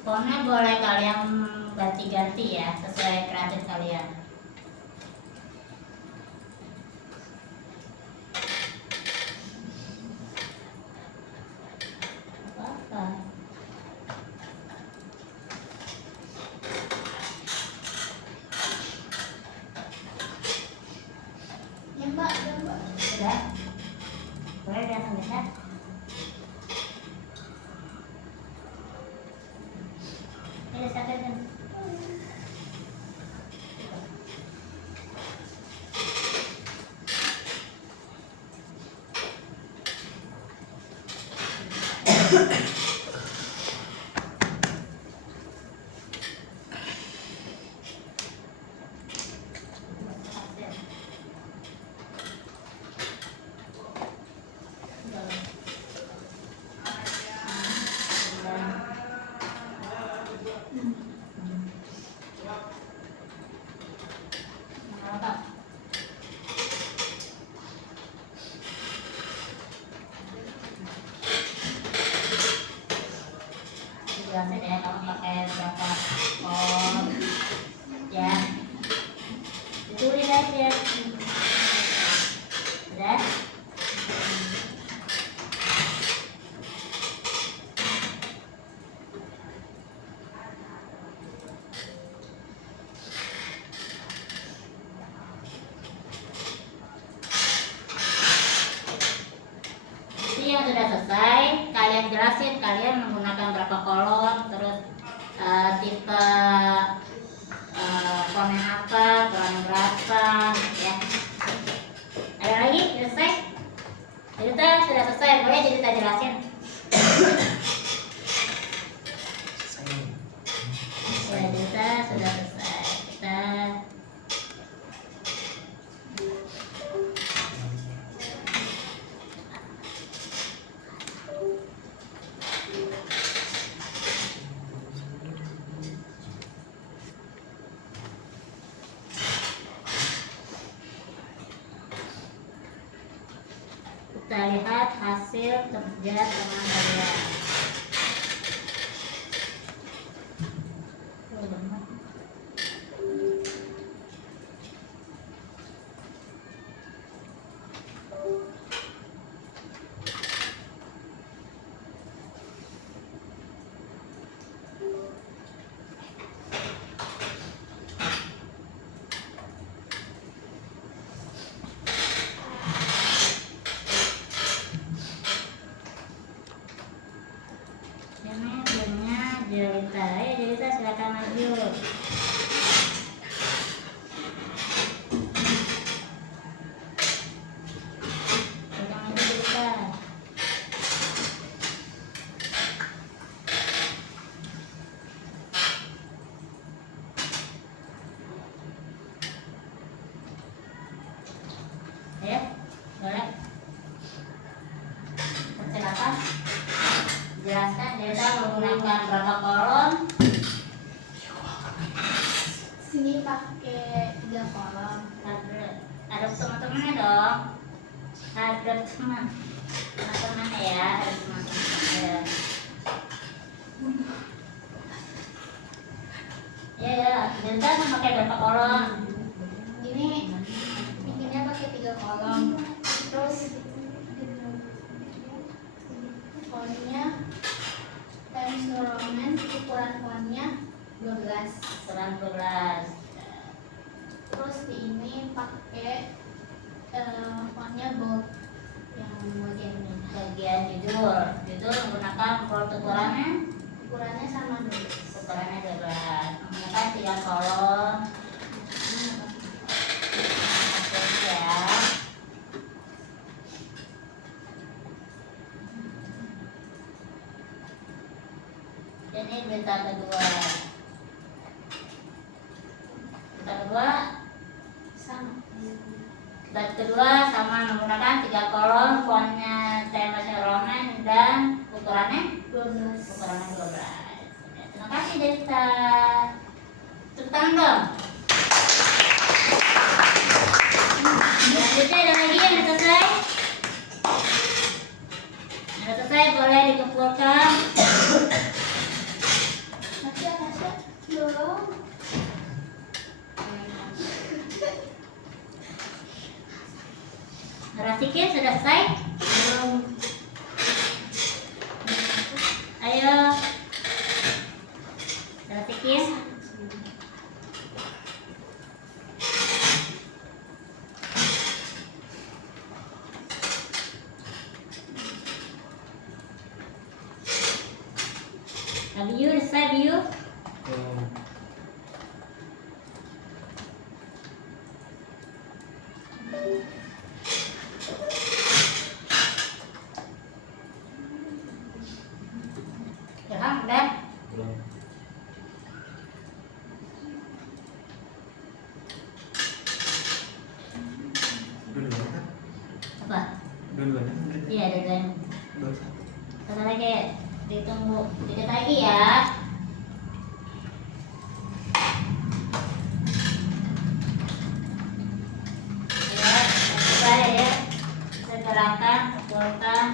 Fontnya boleh kalian ganti-ganti ya, sesuai kreatif kalian. Apa-apa. Ya Mbak, ya Mbak. Sudah? Boleh datang bisa? Ini sampai kan? Jelasin ya kamu pakai berapa font ya, ditulis aja. Udah? Jadi yang sudah selesai kalian jelasin kalian menggunakan berapa kolom, terus tipe komen apa, ukuran berapa ya. Ada lagi? Selesai? Cerita sudah selesai, boleh cerita jelasin. Ya, cerita sudah selesai. Kita kita lihat hasil kerja teman kalian. Ini punya Jelita. Ayo Jelita silakan maju. Silakan maju Jelita. Ayo, boleh. Silakan. Jelaskan Jelita menggunakan berapa kolom? Sini pakai 3 kolom. Ada teman-temannya dong. Ada teman-temannya ya. Ada teman-temannya. Ya, Jelita memakai berapa kolom? Ini bikinnya pakai 3 kolom. Terus ukuran 12. Terus di ini pakai fontnya bold yang bagian ini. Bagian judul menggunakan font Ukurannya sama dulu. ukurannya 12, menggunakan 3 kolom. Oke ya. Ini berita kedua. Sama. Berita kedua sama menggunakan 3 kolom, fontnya Times New Roman dan ukurannya 12. 12. Terima kasih Delta. Tepuk tangan dong. Selanjutnya ada lagi yang selesai. Yang selesai boleh dikumpulkan. Masih belum. Rasikin sudah selesai? Belum. Ayo. Rasikin. W, selesai W. Ilham udah? Belum. Dua-duanya kan? Apa? Dua-duanya kan berarti? Iya, ada 21. satu lagi. Ditunggu dikit lagi ya. Ya, coba ya. Segerakan, kumpulkan.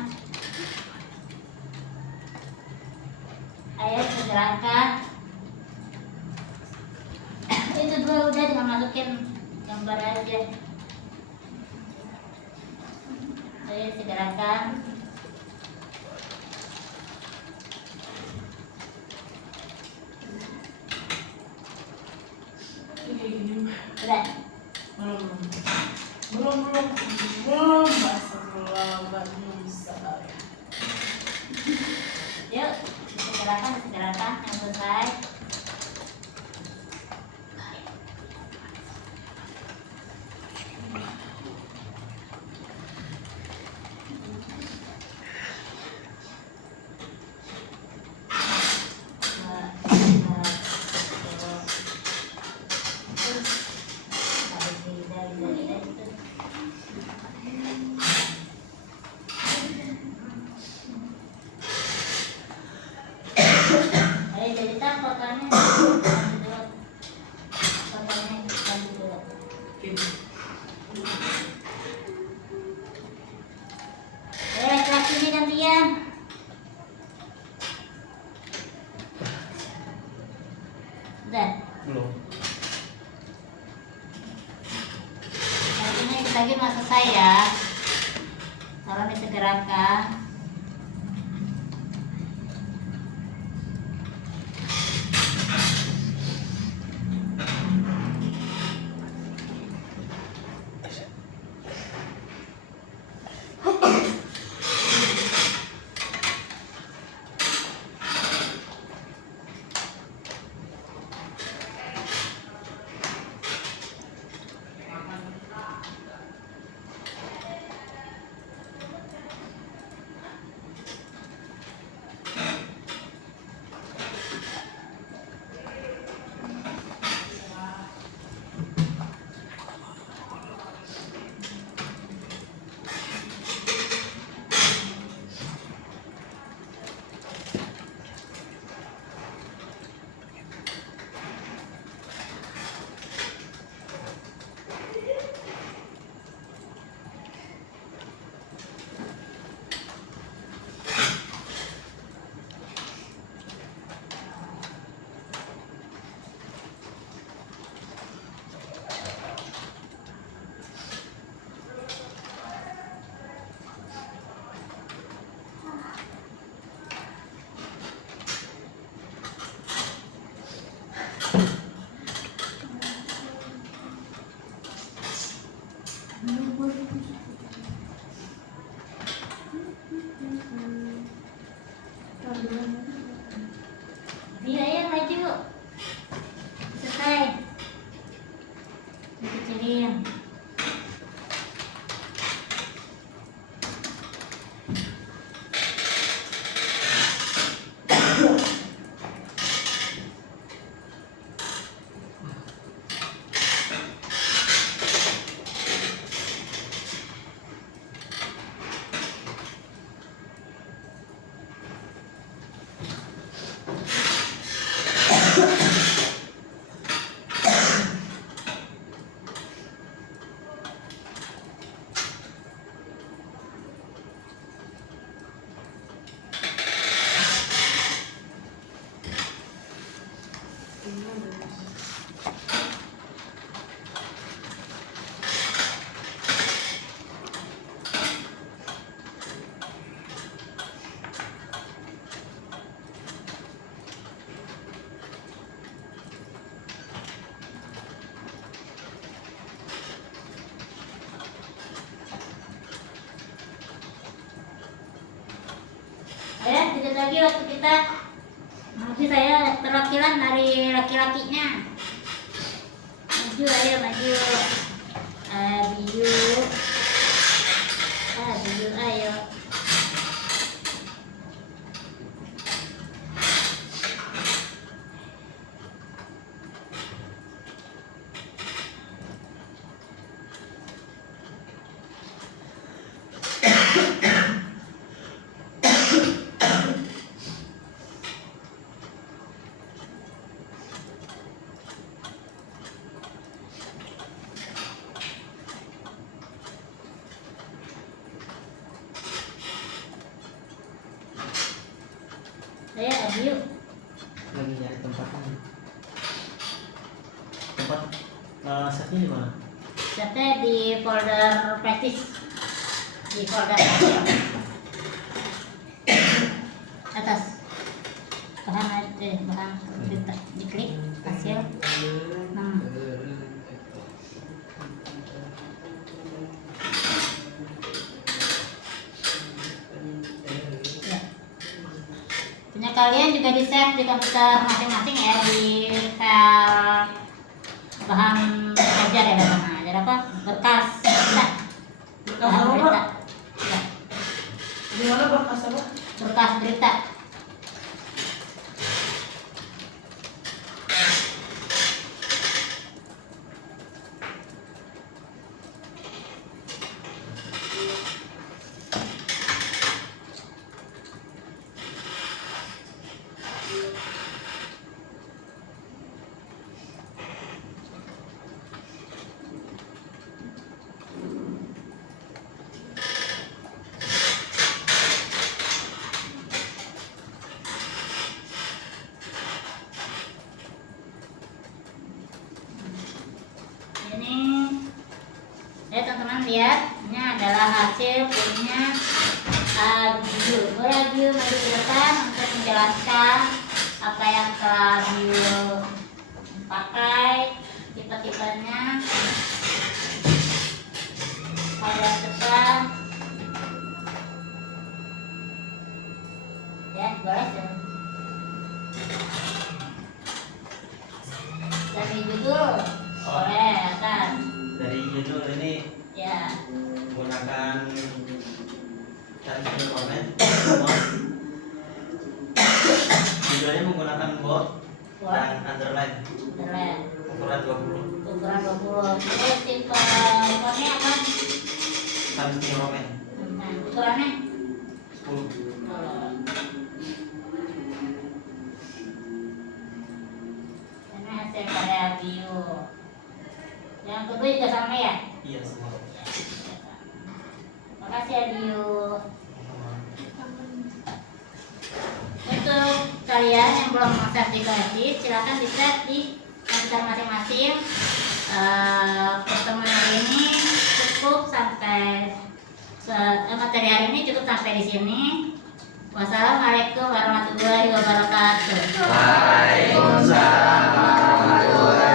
Ayo segerakan. Itu dua udah tinggal masukin gambar aja. Ayo segerakan. Udah. Belum Astagfirullahaladzim. Yuk, segerakan yang selesai. Ayo jadi fotonya. Fotonya ganti dulu. Ayo laki-laki ini gantian. Udah. Belum. Ini lagi mau selesai ya. Tolong disegerakan. lagi waktu kita. Maju saya perwakilan dari laki-lakinya. Maju, ayo maju. Abiu. Abiu, ayo. Ayo, Abiu. Lagi nyari tempatnya. Tempat setnya di mana? Setnya di folder practice. Di folder hasil. Atas. Bahan diklik hasil. Nah. Ya. Punya kalian juga di save di komputer masing-masing ya, di file bahan ajar ya, bahan ajar apa, berkas berita. Berkas Bahan apa, berita. Pak? Ya, Di mana berkas apa? berkas berita. Ini ya teman-teman lihat, ini adalah hasil punya Abiu. Boleh Abiu maju ke depan untuk menjelaskan apa yang telah Abiu pakai, tipe-tipenya pada depan. Ya, boleh ya. Dari judul boleh kan? Dari judul ini Ya, menggunakan cara komen. Judulnya menggunakan bold buat dan underline. keren. Ukuran 20. Ukuran 20. Terus tipe ikonnya apa? Times New Roman Nah, ukurannya 10. ini hasil karya Abiu. Yang kedua juga sama ya? Iya semua. Makasih Abiu. Untuk kalian yang belum mengakses di Creative, silakan di-save di komputer masing-masing. Pertemuan hari ini cukup sampai materi hari ini cukup sampai di sini. Wassalamualaikum warahmatullahi wabarakatuh. Waalaikumsalam warahmatullahi